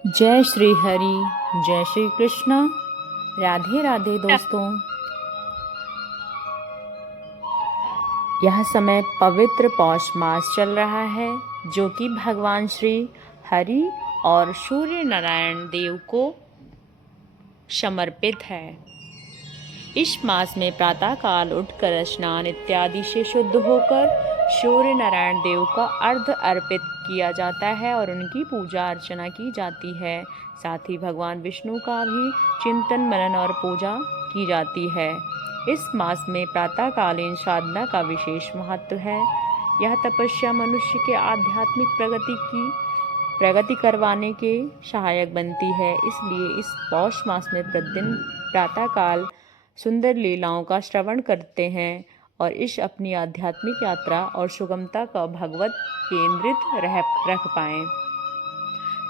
जय श्री हरि, जय श्री कृष्ण। राधे राधे दोस्तों। यह समय पवित्र पौष मास चल रहा है जो कि भगवान श्री हरि और सूर्य नारायण देव को समर्पित है। इस मास में प्रातःकाल उठकर स्नान इत्यादि से शुद्ध होकर सूर्य नारायण देव का अर्घ अर्पित किया जाता है और उनकी पूजा अर्चना की जाती है। साथ ही भगवान विष्णु का भी चिंतन मनन और पूजा की जाती है। इस मास में प्रातःकालीन साधना का विशेष महत्व है। यह तपस्या मनुष्य के आध्यात्मिक प्रगति करवाने के सहायक बनती है। इसलिए इस पौष मास में प्रतिदिन प्रातःकाल सुंदर लीलाओं का श्रवण करते हैं और इस अपनी आध्यात्मिक यात्रा और सुगमता का भगवत केंद्रित रख पाएं।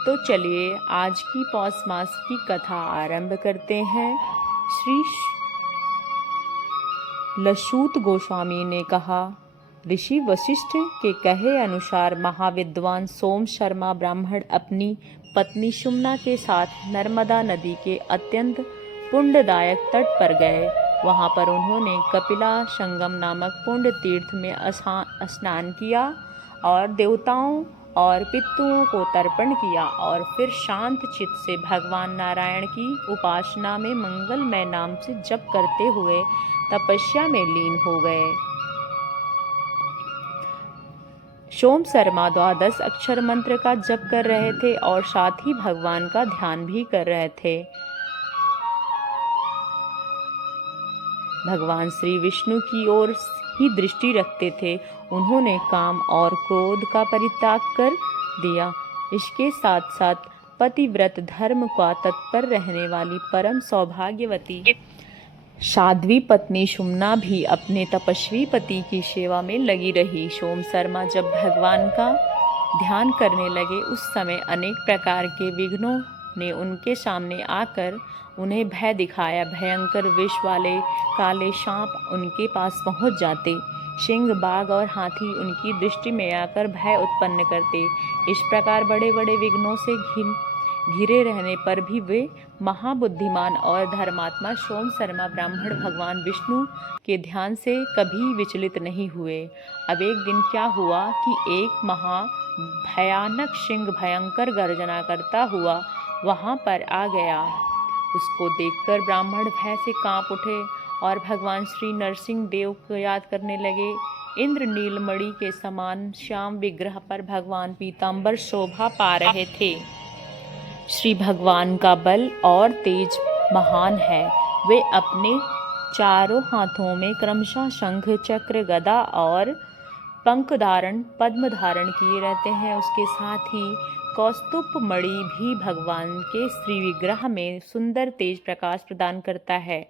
तो चलिए आज की पौष मास की कथा आरंभ करते हैं। श्री लसूत गोस्वामी ने कहा, ऋषि वशिष्ठ के कहे अनुसार महाविद्वान सोम शर्मा ब्राह्मण अपनी पत्नी सुमना के साथ नर्मदा नदी के अत्यंत पुण्यदायक तट पर गए। वहां पर उन्होंने कपिला संगम नामक पुण्य तीर्थ में स्नान किया और देवताओं और पितरों को तर्पण किया और फिर शांत चित्त से भगवान नारायण की उपासना में मंगलमय नाम से जप करते हुए तपस्या में लीन हो गए। सोम शर्मा 12 अक्षर मंत्र का जप कर रहे थे और साथ ही भगवान का ध्यान भी कर रहे थे। भगवान श्री विष्णु की ओर ही दृष्टि रखते थे। उन्होंने काम और क्रोध का परित्याग कर दिया। इसके साथ साथ पतिव्रत धर्म का तत्पर रहने वाली परम सौभाग्यवती साध्वी पत्नी सुमना भी अपने तपस्वी पति की सेवा में लगी रही। सोम शर्मा जब भगवान का ध्यान करने लगे उस समय अनेक प्रकार के विघ्नों ने उनके सामने आकर उन्हें भय दिखाया। भयंकर विष वाले काले सांप उनके पास पहुंच जाते। सिंह, बाघ और हाथी उनकी दृष्टि में आकर भय उत्पन्न करते। इस प्रकार बड़े बड़े विघ्नों से घिरे रहने पर भी वे महाबुद्धिमान और धर्मात्मा सोम शर्मा ब्राह्मण भगवान विष्णु के ध्यान से कभी विचलित नहीं हुए। अब एक दिन क्या हुआ कि एक भयानक सिंह भयंकर गर्जना करता हुआ वहां पर आ गया। उसको देखकर ब्राह्मण भय से कांप उठे और भगवान श्री नरसिंह देव को याद करने लगे। इंद्र नीलमणि के समान श्याम विग्रह पर भगवान पीतांबर शोभा पा रहे थे। श्री भगवान का बल और तेज महान है। वे अपने चारों हाथों में क्रमशः शंख, चक्र, गदा और पद्म धारण किए रहते हैं। उसके साथ ही कौस्तुभ मणि भी भगवान के श्री विग्रह में सुंदर तेज प्रकाश प्रदान करता है।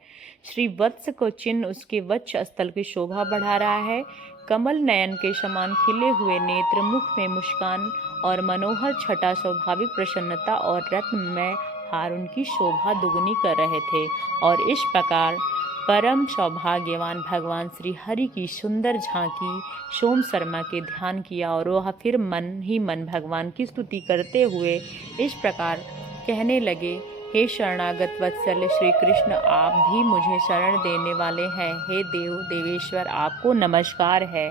श्री वत्स को चिन्ह उसके वक्ष स्थल की शोभा बढ़ा रहा है। कमल नयन के समान खिले हुए नेत्र, मुख में मुस्कान और मनोहर छटा स्वाभाविक प्रसन्नता और रत्नमय हार उनकी शोभा दुगुनी कर रहे थे। और इस प्रकार परम सौभाग्यवान भगवान श्री हरि की सुंदर झांकी सोम शर्मा के ध्यान किया और वह फिर मन ही मन भगवान की स्तुति करते हुए इस प्रकार कहने लगे, हे शरणागत वत्सल श्री कृष्ण, आप भी मुझे शरण देने वाले हैं। हे देवेश्वर, आपको नमस्कार है।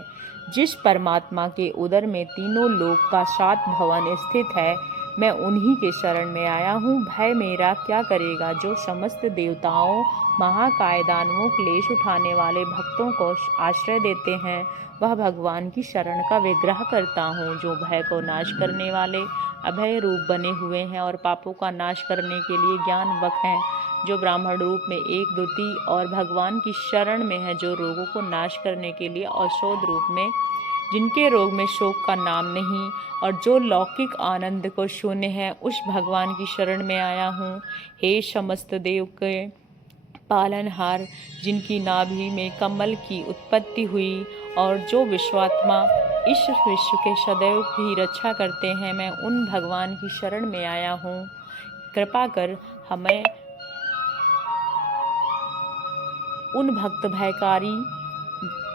जिस परमात्मा के उदर में तीनों लोक का 7 भवन स्थित है, मैं उन्हीं के शरण में आया हूँ। भय मेरा क्या करेगा? जो समस्त देवताओं, महाकाय, दानवों, क्लेश उठाने वाले भक्तों को आश्रय देते हैं, वह भगवान की शरण का विग्रह करता हूँ। जो भय को नाश करने वाले अभय रूप बने हुए हैं और पापों का नाश करने के लिए ज्ञानवक हैं, जो ब्राह्मण रूप में एक द्वितीय और भगवान की शरण में है, जो रोगों को नाश करने के लिए औषध रूप में, जिनके रोग में शोक का नाम नहीं और जो लौकिक आनंद को शून्य है, उस भगवान की शरण में आया हूँ। हे समस्त देव के पालनहार, जिनकी नाभि में कमल की उत्पत्ति हुई और जो विश्वात्मा इस विश्व के सदैव की रक्षा करते हैं, मैं उन भगवान की शरण में आया हूँ। कृपा कर हमें उन भक्त भयकारी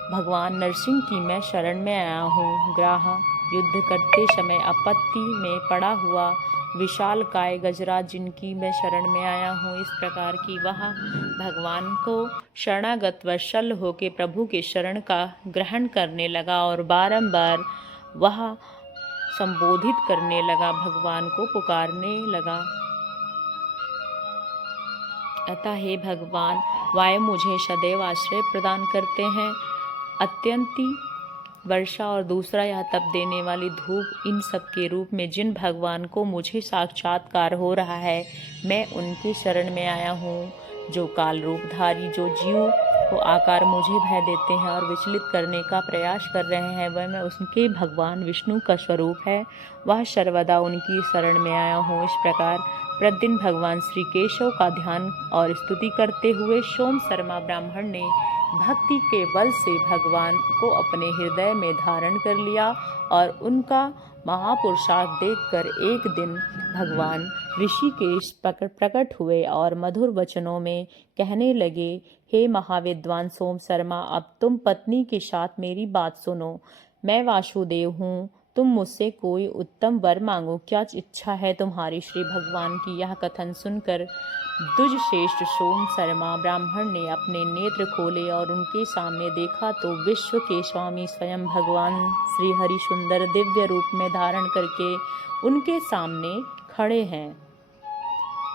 भगवान नरसिंह की मैं शरण में आया हूँ। ग्राह युद्ध करते समय आपत्ति में पड़ा हुआ विशालकाय गजराज जिनकी मैं शरण में आया हूँ, इस प्रकार की वह भगवान को शरणागत वत्सल होकर प्रभु के शरण का ग्रहण करने लगा और बारंबार वह संबोधित करने लगा, भगवान को पुकारने लगा। अतः हे भगवान, वायु मुझे सदैव आश्रय प्रदान करते हैं। अत्यंती वर्षा और दूसरा यह तप देने वाली धूप, इन सब के रूप में जिन भगवान को मुझे साक्षात्कार हो रहा है, मैं उनके शरण में आया हूँ। जो काल रूपधारी, जो जीव को आकार मुझे भय देते हैं और विचलित करने का प्रयास कर रहे हैं, वह मैं उनके भगवान विष्णु का स्वरूप है। वह सर्वदा उनकी शरण में आया हूँ। इस प्रकार प्रतिदिन भगवान श्री केशव का ध्यान और स्तुति करते हुए सोम शर्मा ब्राह्मण ने भक्ति के बल से भगवान को अपने हृदय में धारण कर लिया और उनका महापुरुषार्थ देखकर एक दिन भगवान ऋषिकेश प्रकट हुए और मधुर वचनों में कहने लगे, हे महाविद्वान सोम शर्मा, अब तुम पत्नी के साथ मेरी बात सुनो। मैं वासुदेव हूँ, तुम मुझसे कोई उत्तम वर मांगो, क्या इच्छा है तुम्हारी। श्री भगवान की यह कथन सुनकर द्विजश्रेष्ठ सोम शर्मा ब्राह्मण ने अपने नेत्र खोले और उनके सामने देखा तो विश्व के स्वामी स्वयं भगवान श्री हरि सुंदर दिव्य रूप में धारण करके उनके सामने खड़े हैं।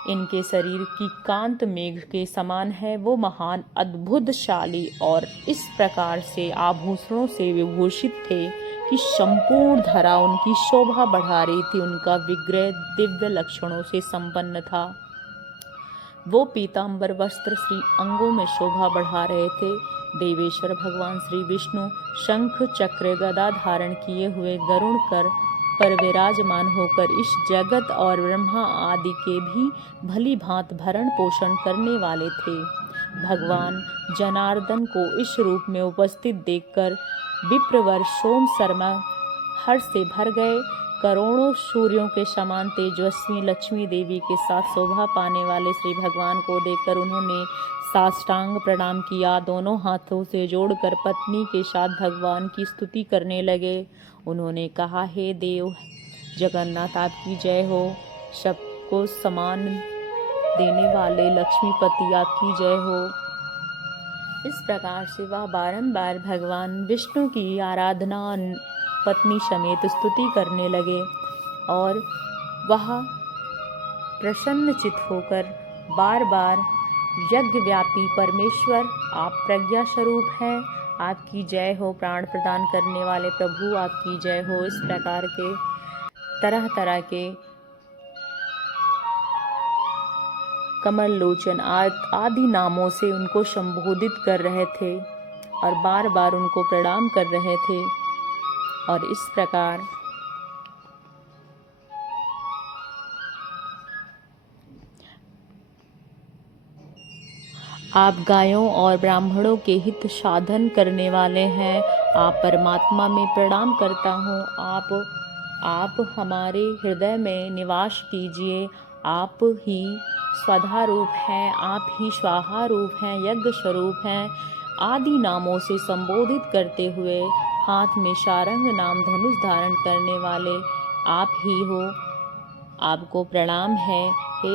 इनके शरीर की कांत मेघ के समान है। वो महान अद्भुतशाली और इस प्रकार से आभूषणों से विभूषित थे कि संपूर्ण धरा उनकी शोभा बढ़ा रही थी। उनका विग्रह दिव्य लक्षणों से संपन्न था। वो पीतांबर वस्त्र श्री अंगों में शोभा बढ़ा रहे थे। देवेश्वर भगवान श्री विष्णु शंख चक्र गदा धारण किए हुए गरुड़ पर विराजमान होकर इस जगत और ब्रह्मा आदि के भी भली भांत भरण पोषण करने वाले थे। भगवान जनार्दन को इस रूप में उपस्थित देखकर विप्रवर सोम शर्मा हर्ष से भर गए। करोड़ों सूर्यों के समान तेजस्वी लक्ष्मी देवी के साथ शोभा पाने वाले श्री भगवान को देखकर उन्होंने साष्टांग प्रणाम किया। दोनों हाथों से जोड़कर पत्नी के साथ भगवान की स्तुति करने लगे। उन्होंने कहा, हे देव जगन्नाथ, आपकी जय हो। सबको समान देने वाले लक्ष्मीपति, आपकी जय हो। इस प्रकार से वह बारंबार भगवान विष्णु की आराधना पत्नी समेत स्तुति करने लगे और वह प्रसन्नचित होकर बार बार यज्ञव्यापी परमेश्वर, आप प्रज्ञा स्वरूप हैं, आपकी जय हो। प्राण प्रदान करने वाले प्रभु, आपकी जय हो। इस प्रकार के तरह तरह के कमल लोचन आदि नामों से उनको संबोधित कर रहे थे और बार बार उनको प्रणाम कर रहे थे। और इस प्रकार आप गायों और ब्राह्मणों के हित साधन करने वाले हैं। आप परमात्मा में प्रणाम करता हूँ। आप हमारे हृदय में निवास कीजिए। आप ही स्वधा रूप हैं, आप ही स्वाहा रूप हैं, यज्ञ स्वरूप हैं आदि नामों से संबोधित करते हुए हाथ में सारंग नाम धनुष धारण करने वाले आप ही हो। आपको प्रणाम है। हे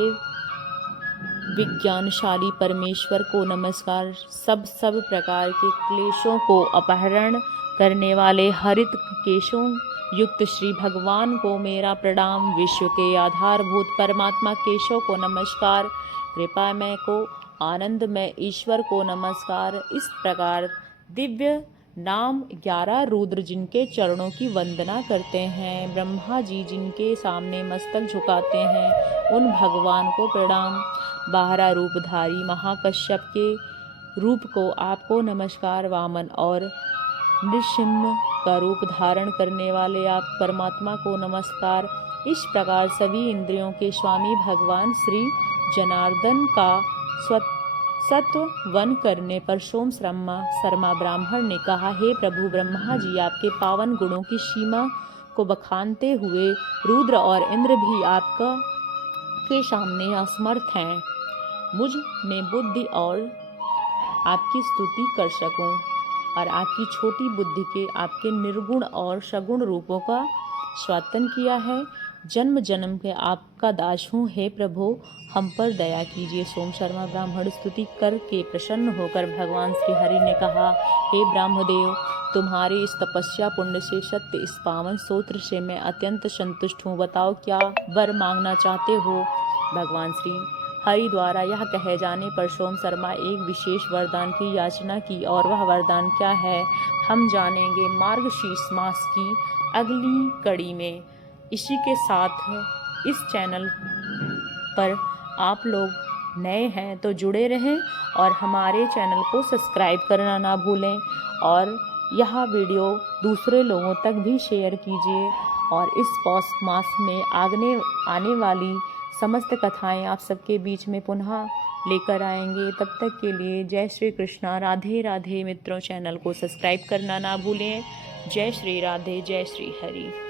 विज्ञानशाली परमेश्वर को नमस्कार। सब प्रकार के क्लेशों को अपहरण करने वाले हरित केशों युक्त श्री भगवान को मेरा प्रणाम। विश्व के आधारभूत परमात्मा केशव को नमस्कार। कृपामय को, आनंदमय ईश्वर को नमस्कार। इस प्रकार दिव्य नाम 11 रुद्र जिनके चरणों की वंदना करते हैं, ब्रह्मा जी जिनके सामने मस्तक झुकाते हैं, उन भगवान को प्रणाम। 12 रूपधारी महाकश्यप के रूप को आपको नमस्कार। वामन और नृसिंह का रूप धारण करने वाले आप परमात्मा को नमस्कार। इस प्रकार सभी इंद्रियों के स्वामी भगवान श्री जनार्दन का सत्व वन करने पर सोम शर्मा ब्राह्मण ने कहा, हे प्रभु ब्रह्मा जी, आपके पावन गुणों की सीमा को बखानते हुए रुद्र और इंद्र भी आपका के सामने असमर्थ हैं। मुझ में बुद्धि और आपकी स्तुति कर सकूं। और आपकी छोटी बुद्धि के आपके निर्गुण और सगुण रूपों का स्वातन किया है। जन्म जन्म के आपका दास हूँ, हे प्रभु हम पर दया कीजिए। सोम शर्मा ब्राह्मण स्तुति करके प्रसन्न होकर भगवान श्री हरि ने कहा, हे ब्रह्मदेव, तुम्हारी इस तपस्या पुण्य से सत्य इस पावन स्तोत्र से मैं अत्यंत संतुष्ट हूँ। बताओ क्या वर मांगना चाहते हो। भगवान श्री हरि द्वारा यह कहे जाने पर सोम शर्मा एक विशेष वरदान की याचना की, और वह वरदान क्या है हम जानेंगे मार्गशीर्ष मास की अगली कड़ी में। इसी के साथ इस चैनल पर आप लोग नए हैं तो जुड़े रहें और हमारे चैनल को सब्सक्राइब करना ना भूलें, और यह वीडियो दूसरे लोगों तक भी शेयर कीजिए। और इस पौष मास में आने वाली समस्त कथाएं आप सबके बीच में पुनः लेकर आएंगे। तब तक के लिए जय श्री कृष्णा, राधे राधे। मित्रों, चैनल को सब्सक्राइब करना ना भूलें। जय श्री राधे, जय श्री हरि।